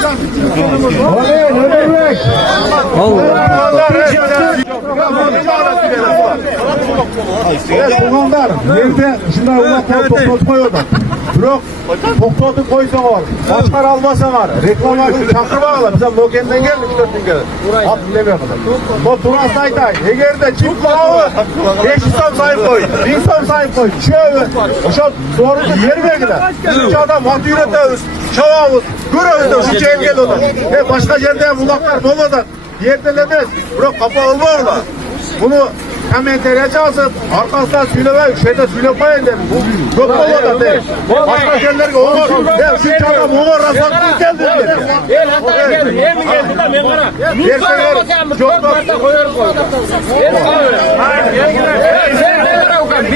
Tuğanlar, yerde şimdi ulaklar toplatıp koyuyorlar. Yok, toplatıp koysan var. Başkar almasan var. Reklam alın, çakır bağlar. Mesela Loken'den gelmiş 4 gün geldi. At bilemiyor kadar. Bu Turan saytay. Eğer de çift bağı, 500 son sahip koy. 1000 son sahip koy. Şöyle. Oşat doğrusu yeri belkiler. Üç adam at üretiyoruz. Çavağımız. Görüyoruz da şu çevgel olan. Başka yerde ulaklar boladan. Yerden demez. Bırak kafa olmuyorlar. Bunu hemen derece asıp arkasından söylemeyin, şeyde söylemeyin derim. Bu çok olmadan derim. Başka yerler olur. Şu çabam olur, rasatlık geldi derim. El hata geldi, el mi geldi da ben bana. Gerçekten çok da koyarım koydum. El koyarım. Bir